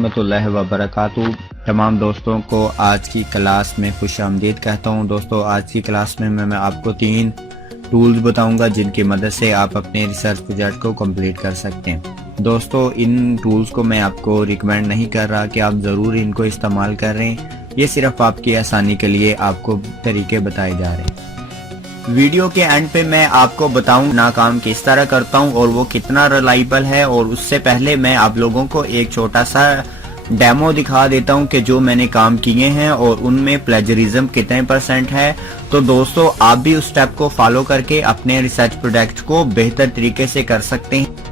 रहमतुल्लाहि व बरकातुहू। तमाम दोस्तों को आज की क्लास में खुश आमदीद कहता हूँ। दोस्तों आज की क्लास में मैं आपको 3 टूल्स बताऊंगा जिनकी मदद से आप अपने रिसर्च प्रोजेक्ट को कंप्लीट कर सकते हैं। दोस्तों इन टूल्स को मैं आपको रिकमेंड नहीं कर रहा कि आप ज़रूर इनको इस्तेमाल कर रहे हैं, ये सिर्फ आपकी आसानी के लिए आपको तरीके बताए जा रहे हैं। वीडियो के एंड पे मैं आपको बताऊं ना काम किस तरह करता हूं और वो कितना रिलायबल है, और उससे पहले मैं आप लोगों को एक छोटा सा डेमो दिखा देता हूं कि जो मैंने काम किए हैं और उनमें प्लेजरिज्म कितने % है। तो दोस्तों आप भी उस स्टेप को फॉलो करके अपने रिसर्च प्रोजेक्ट को बेहतर तरीके से कर सकते हैं।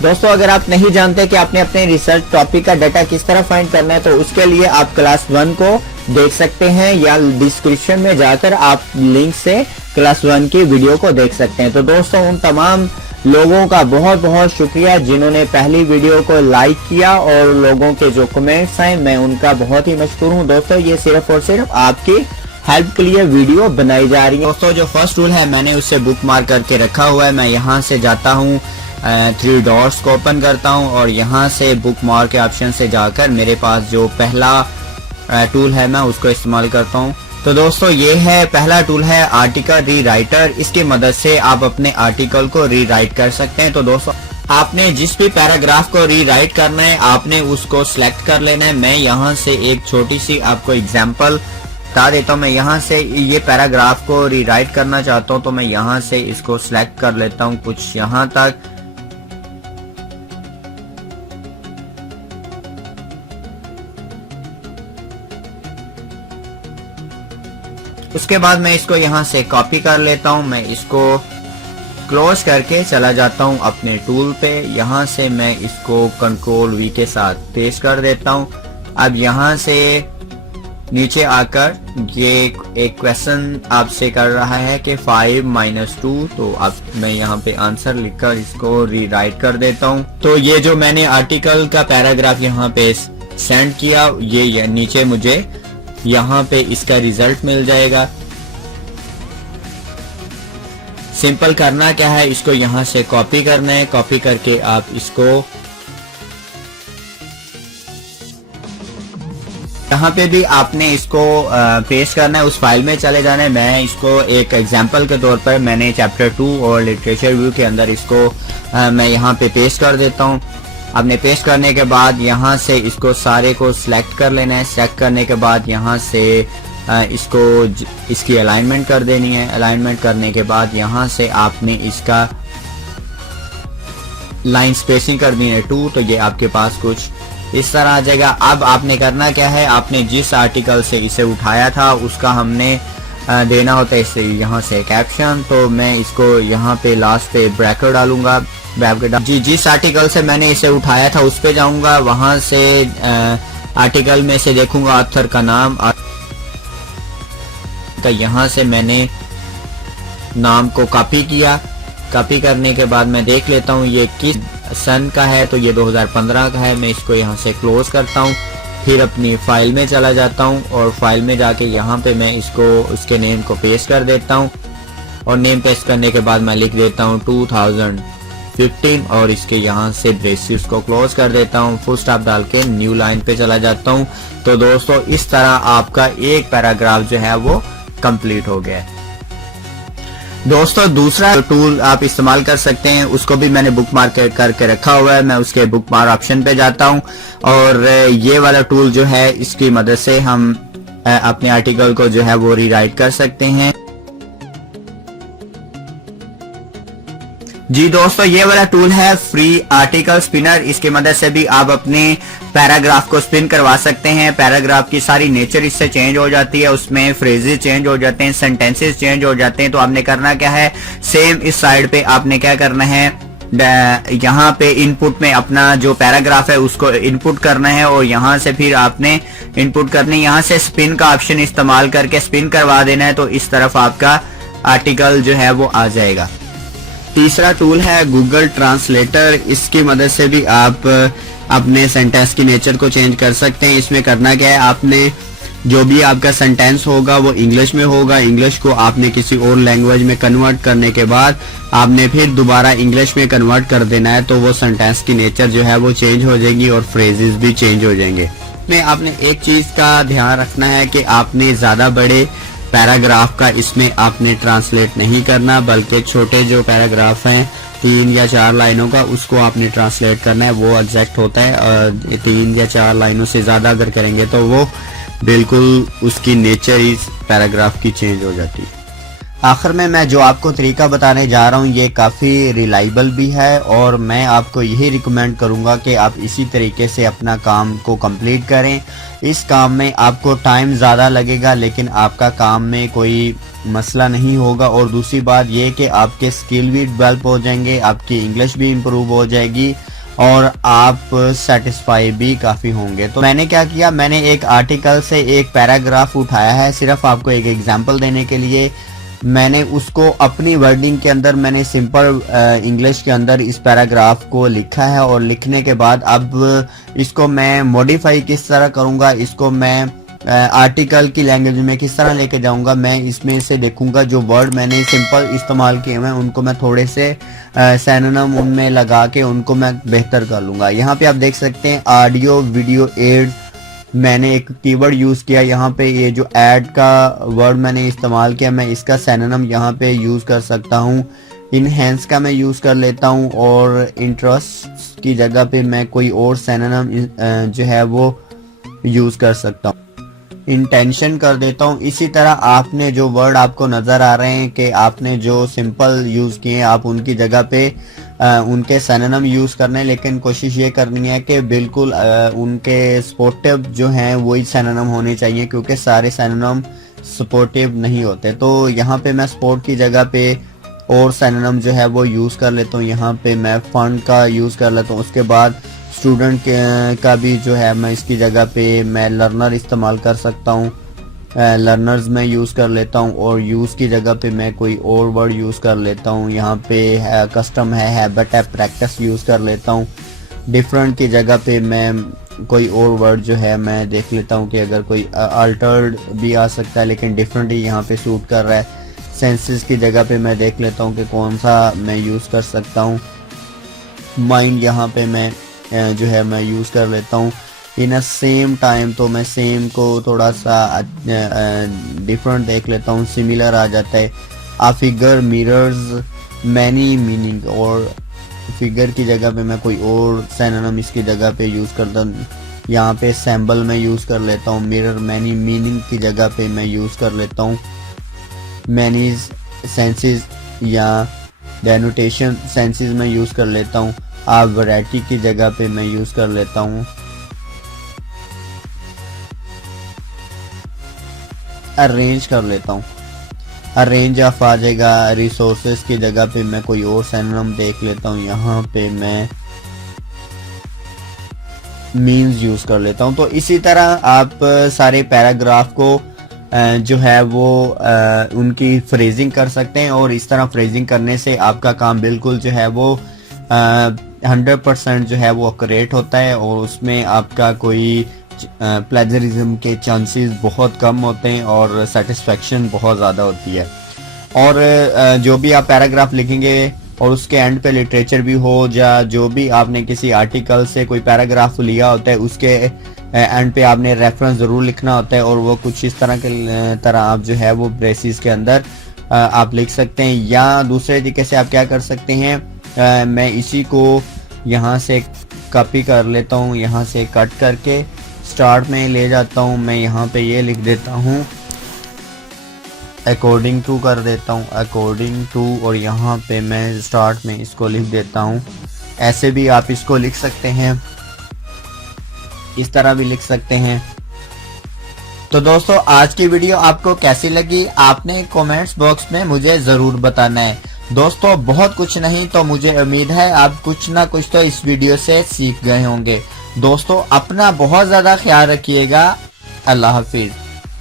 दोस्तों अगर आप नहीं जानते कि आपने अपने रिसर्च टॉपिक का डाटा किस तरह फाइंड करना है, तो उसके लिए आप क्लास 1 को देख सकते हैं या डिस्क्रिप्शन में जाकर आप लिंक से क्लास 1 की वीडियो को देख सकते हैं। तो दोस्तों उन तमाम लोगों का बहुत बहुत शुक्रिया जिन्होंने पहली वीडियो को लाइक किया, और लोगों के जो कमेंट्स हैं मैं उनका बहुत ही मशकूर हूँ। दोस्तों ये सिर्फ और सिर्फ आपकी हेल्प के लिए वीडियो बनाई जा रही है। दोस्तों जो फर्स्ट टूल है मैंने उससे बुक मार्क करके रखा हुआ है। मैं यहाँ से जाता हूँ, 3 डॉट्स को ओपन करता हूं और यहाँ से बुक मार्क के ऑप्शन से जाकर मेरे पास जो पहला टूल है मैं उसको इस्तेमाल करता हूं। तो दोस्तों ये है पहला टूल है आर्टिकल रीराइटर। इसकी मदद से आप अपने आर्टिकल को रीराइट कर सकते हैं। तो दोस्तों आपने जिस भी पैराग्राफ को रीराइट करना है आपने उसको सिलेक्ट कर लेना है। मैं यहाँ से एक छोटी सी आपको एग्जाम्पल बता देता हूँ। मैं यहाँ से ये पैराग्राफ को रीराइट करना चाहता हूँ, तो मैं यहाँ से इसको सिलेक्ट कर लेता हूँ कुछ यहाँ तक। उसके बाद मैं इसको यहाँ से कॉपी कर लेता हूँ। मैं इसको क्लोज करके चला जाता हूँ अपने टूल पे। यहाँ से मैं इसको कंट्रोल V के साथ पेस्ट कर देता हूँ। अब यहाँ से नीचे आकर ये एक क्वेश्चन आपसे कर रहा है कि 5 - 2, तो अब मैं यहाँ पे आंसर लिखकर इसको रीराइट कर देता हूँ। तो ये जो मैंने आर्टिकल का पैराग्राफ यहाँ पे सेंड किया, ये नीचे मुझे यहाँ पे इसका रिजल्ट मिल जाएगा। सिंपल करना क्या है, इसको यहाँ से कॉपी करना है। कॉपी करके आप इसको यहाँ पे भी आपने इसको पेस्ट करना है, उस फाइल में चले जाना है। मैं इसको एक एग्जांपल के तौर पर मैंने चैप्टर 2 और लिटरेचर व्यू के अंदर इसको मैं यहाँ पे पेस्ट कर देता हूँ। आपने पेस्ट करने के बाद यहाँ से इसको सारे को सिलेक्ट कर लेना है। सिलेक्ट करने के बाद यहाँ से इसकी अलाइनमेंट कर देनी है। अलाइनमेंट करने के बाद यहाँ से आपने इसका लाइन स्पेसिंग कर दी है 2, तो ये आपके पास कुछ इस तरह आ जाएगा। अब आपने करना क्या है, आपने जिस आर्टिकल से इसे उठाया था उसका हमने देना होता है इससे यहाँ से कैप्शन। तो मैं इसको यहाँ पे लास्ट पे ब्रैकेट डालूंगा। जी जिस आर्टिकल से मैंने इसे उठाया था उस पे जाऊंगा, वहां से आर्टिकल में से देखूंगा ऑथर का नाम। तो यहाँ से मैंने नाम को कॉपी किया। कॉपी करने के बाद मैं देख लेता हूँ ये किस सन का है, तो ये 2015 का है। मैं इसको यहाँ से क्लोज करता हूँ, फिर अपनी फाइल में चला जाता हूँ और फाइल में जाके यहाँ पे मैं उसके नेम को पेस्ट कर देता हूँ। और नेम पेस्ट करने के बाद मैं लिख देता हूँ 2015 और इसके यहाँ से ब्रेसिस को क्लोज कर देता हूँ। फुल स्टॉप डाल के न्यू लाइन पे चला जाता हूँ। तो दोस्तों इस तरह आपका एक पैराग्राफ जो है वो कंप्लीट हो गया है। दोस्तों दूसरा टूल आप इस्तेमाल कर सकते हैं, उसको भी मैंने बुक मार्क करके रखा हुआ है। मैं उसके बुक मार्क ऑप्शन पे जाता हूं और ये वाला टूल जो है इसकी मदद से हम अपने आर्टिकल को जो है वो रीराइट कर सकते हैं। जी दोस्तों ये वाला टूल है फ्री आर्टिकल स्पिनर। इसकी मदद से भी आप अपने पैराग्राफ को स्पिन करवा सकते हैं। पैराग्राफ की सारी नेचर इससे चेंज हो जाती है, उसमें फ्रेजेस चेंज हो जाते हैं, सेंटेंसेस चेंज हो जाते हैं। तो आपने करना क्या है, सेम इस साइड पे आपने क्या करना है, यहाँ पे इनपुट में अपना जो पैराग्राफ है उसको इनपुट करना है और यहाँ से फिर आपने इनपुट करनी, यहाँ से स्पिन का ऑप्शन इस्तेमाल करके स्पिन करवा देना है, तो इस तरफ आपका आर्टिकल जो है वो आ जाएगा। तीसरा टूल है गूगल ट्रांसलेटर। इसकी मदद से भी आप अपने सेंटेंस की नेचर को चेंज कर सकते हैं। इसमें करना क्या है, आपने जो भी आपका सेंटेंस होगा वो इंग्लिश में होगा, इंग्लिश को आपने किसी और लैंग्वेज में कन्वर्ट करने के बाद आपने फिर दोबारा इंग्लिश में कन्वर्ट कर देना है, तो वो सेंटेंस की नेचर जो है वो चेंज हो जाएगी और फ्रेजेस भी चेंज हो जाएंगे। इसमें आपने एक चीज का ध्यान रखना है कि आपने ज्यादा बड़े पैराग्राफ का इसमें आपने ट्रांसलेट नहीं करना, बल्कि छोटे जो पैराग्राफ हैं 3 या 4 लाइनों का, उसको आपने ट्रांसलेट करना है, वो एग्जैक्ट होता है। और 3 या 4 लाइनों से ज्यादा अगर करेंगे तो वो बिल्कुल उसकी नेचर इस पैराग्राफ की चेंज हो जाती है। आखिर में मैं जो आपको तरीका बताने जा रहा हूँ ये काफ़ी रिलायबल भी है और मैं आपको यही रिकमेंड करूँगा कि आप इसी तरीके से अपना काम को कंप्लीट करें। इस काम में आपको टाइम ज़्यादा लगेगा लेकिन आपका काम में कोई मसला नहीं होगा, और दूसरी बात ये कि आपके स्किल भी डेवलप हो जाएंगे, आपकी इंग्लिश भी इम्प्रूव हो जाएगी और आप सेटिस्फाई भी काफ़ी होंगे। तो मैंने क्या किया, मैंने एक आर्टिकल से एक पैराग्राफ उठाया है, सिर्फ आपको एक एग्जांपल देने के लिए। मैंने उसको अपनी वर्डिंग के अंदर मैंने सिंपल इंग्लिश के अंदर इस पैराग्राफ को लिखा है, और लिखने के बाद अब इसको मैं मॉडिफाई किस तरह करूँगा, इसको मैं आर्टिकल की लैंग्वेज में किस तरह लेके जाऊंगा, मैं इसमें से देखूंगा जो वर्ड मैंने सिंपल इस्तेमाल किए हैं उनको मैं थोड़े से सिनोनिम उनमें लगा के उनको मैं बेहतर कर लूंगा। यहाँ पे आप देख सकते हैं ऑडियो वीडियो एड्स, मैंने एक कीवर्ड यूज किया यहाँ पे, ये जो ऐड का वर्ड मैंने इस्तेमाल किया, मैं इसका सिनोनिम यहाँ पे यूज कर सकता हूँ। इनहेंस का मैं यूज कर लेता हूँ और इंटरेस्ट की जगह पे मैं कोई और सिनोनिम जो है वो यूज कर सकता हूँ, इंटेंशन कर देता हूँ। इसी तरह आपने जो वर्ड आपको नजर आ रहे हैं कि आपने जो सिंपल यूज किए आप उनकी जगह पे उनके सिनोनिम यूज करने, लेकिन कोशिश ये करनी है कि बिल्कुल उनके सपोर्टिव जो हैं वही सिनोनिम होने चाहिए, क्योंकि सारे सिनोनिम सपोर्टिव नहीं होते। तो यहाँ पे मैं सपोर्ट की जगह पे और सिनोनिम जो है वो यूज कर लेता हूँ। यहाँ पे मैं फंड का यूज कर लेता हूँ, उसके बाद स्टूडेंट का भी जो है मैं इसकी जगह पे मैं लर्नर इस्तेमाल कर सकता हूँ, लर्नर्स में यूज़ कर लेता हूँ, और यूज़ की जगह पे मैं कोई और वर्ड यूज़ कर लेता हूँ। यहाँ पे कस्टम है, हैबिट है, प्रैक्टिस यूज़ कर लेता हूँ। डिफरेंट की जगह पे मैं कोई और वर्ड जो है मैं देख लेता हूँ कि अगर कोई अल्टर्ड भी आ सकता है लेकिन डिफरेंट ही यहाँ पे सूट कर रहा है। सेंसेस की जगह पे मैं देख लेता हूँ कि कौन सा मैं यूज़ कर सकता हूँ। माइंड यहाँ पे मैं जो है मैं यूज़ कर लेता हूँ। इन अ सेम टाइम तो मैं सेम को थोड़ा सा डिफरेंट देख लेता हूँ, सिमिलर आ जाता है। आ फिगर मिरर्स मैनी मीनिंग, और फिगर की जगह पे मैं कोई और सिनोनिम इसकी जगह पे यूज़ करता हूँ। यहाँ पे सैम्बल में यूज़ कर लेता हूँ, मिरर मैनी मीनिंग की जगह पे मैं यूज़ कर लेता हूँ। मैनी सेंसेस या डेनोटेशन सेंसेस में यूज़ कर लेता हूँ। आप वैरायटी की जगह पे मैं यूज़ कर लेता हूँ। अरेंज कर लेता हूँ, अरेंज ऑफ आ जाएगा। रिसोर्सेज की जगह पे मैं कोई और सिनोनिम देख लेता हूँ, यहाँ पे मैं मीन्स यूज़ कर लेता हूँ। तो इसी तरह आप सारे पैराग्राफ को जो है वो उनकी फ्रेजिंग कर सकते हैं, और इस तरह फ्रेजिंग करने से आपका काम बिल्कुल जो है वो 100% जो है वो एक्यूरेट होता है, और उसमें आपका कोई प्लेजरिज्म के चांसेस बहुत कम होते हैं और सेटिस्फेक्शन बहुत ज़्यादा होती है। और जो भी आप पैराग्राफ लिखेंगे और उसके एंड पे लिटरेचर भी हो, या जो भी आपने किसी आर्टिकल से कोई पैराग्राफ लिया होता है उसके एंड पे आपने रेफरेंस ज़रूर लिखना होता है, और वो कुछ इस तरह के तरह आप जो है वो ब्रेसिस के अंदर आप लिख सकते हैं। या दूसरे तरीके से आप क्या कर सकते हैं, मैं इसी को यहाँ से कॉपी कर लेता हूँ, यहाँ से कट करके स्टार्ट में ले जाता हूँ। मैं यहाँ पे ये लिख देता हूँ अकॉर्डिंग टू कर देता हूँ, अकॉर्डिंग टू, और यहाँ पे मैं स्टार्ट में इसको लिख देता हूँ। ऐसे भी आप इसको लिख सकते हैं, इस तरह भी लिख सकते हैं। तो दोस्तों आज की वीडियो आपको कैसी लगी आपने कमेंट्स बॉक्स में मुझे ज़रूर बताना है। दोस्तों बहुत कुछ नहीं तो मुझे उम्मीद है आप कुछ ना कुछ तो इस वीडियो से सीख गए होंगे। दोस्तों अपना बहुत ज्यादा ख्याल रखिएगा। अल्लाह हाफिज।